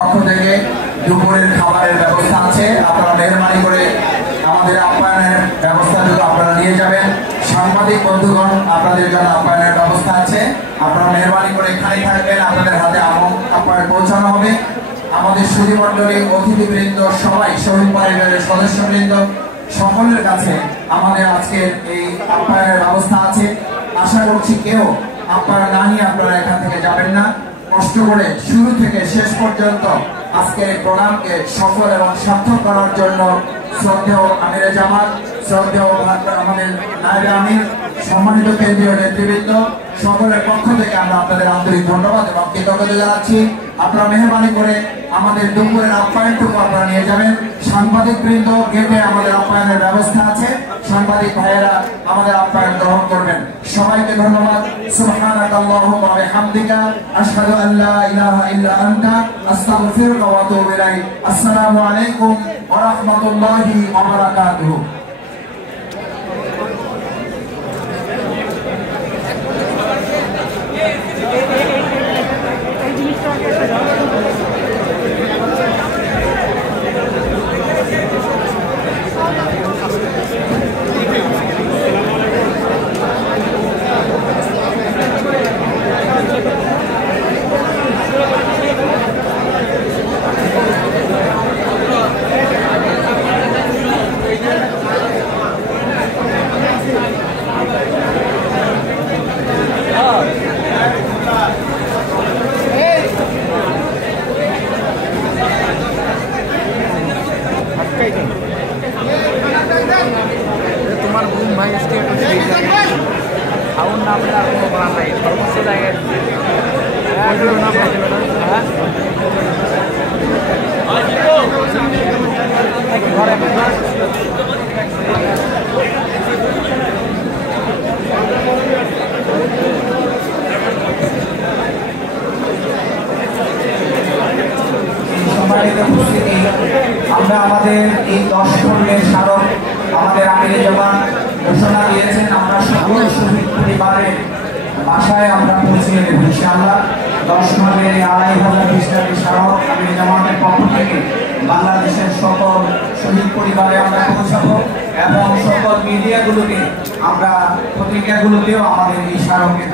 পক্ষ থেকে দুপুরের খাবারের ব্যবস্থা আছে। আপনারা মেহরবানি করে আমাদের আপ্যায়নের ব্যবস্থা যদি আপনারা নিয়ে যাবেন। সাংবাদিক বন্ধুগণ, আপনাদের জন্য আপ্যায়নের ব্যবস্থা আছে, আপনারা মেহরবানি করে এখানেই থাকবেন। আপনাদের হাতে আপ্যায়ন পৌঁছানো হবে। আমাদের সুধীমণ্ডলী, অতিথিবৃন্দ, সবাই, শহীদ পরিবারের সদস্যবৃন্দ, সকলের কাছে আমাদের আজকের এই আপ্যায়নের ব্যবস্থা আছে। আশা করছি কেউ আপ্যায়ন না নিয়ে আপনারা এখান থেকে যাবেন না। কষ্ট করে শুরু থেকে শেষ পর্যন্ত আজকের এই প্রোগ্রামকে সফল এবং সার্থক করার জন্য শ্রদ্ধেয় আমিরে জামাত, শ্রদ্ধেয় আমাদের নায়েবে আমির, সম্মানিত কেন্দ্রীয় নেতৃবৃন্দ, সকলের পক্ষ থেকে আমরা আপনাদের আন্তরিক ধন্যবাদ এবং কৃতজ্ঞতা জানাচ্ছি। আপনারা মেহরবানি করে আমাদের দুপুরের আপ্যায়নটুকু আপনারা নিয়ে যাবেন। সাংবাদিক বৃন্দ, গেটে আমাদের আপ্যায়নের ব্যবস্থা আছে, সাংবাদিক ভাইয়েরা আমাদের আপ্যায়ন গ্রহণ করবেন। সবাইকে ধন্যবাদ। সুবহানাকাল্লাহুম্মা ওয়া বিহামদিকা আশহাদু আল্লা ইলাহা ইল্লা আনতা আস্তাগফিরুকা ওয়া আতুবু ইলাইক। আসসালামু আলাইকুম ওয়া রাহমাতুল্লাহি ওয়া বারাকাতুহু। তোমার ঘুম ভাই খাওয়ার না পেলে আর কোনো করার নাই, সর্বোচ্চ জায়গায় না ঘরে আমরা আমাদের এই 10 পর্বের স্মারক আমাদের আমিরে জামাত ঘোষণা দিয়েছেন। আমরা সকল শহীদ পরিবারের বাসায় আমরা পৌঁছে দেব ইনশাআল্লাহ। 10 পর্বের 2500 খ্রিস্টাব্দের স্মারক আমিরে জামাতের পক্ষ থেকে বাংলাদেশের সকল শহীদ পরিবারে আমরা পৌঁছাবো এবং সকল মিডিয়াগুলোকে আমরা পত্রিকাগুলোতেও আমাদের এই স্মারকের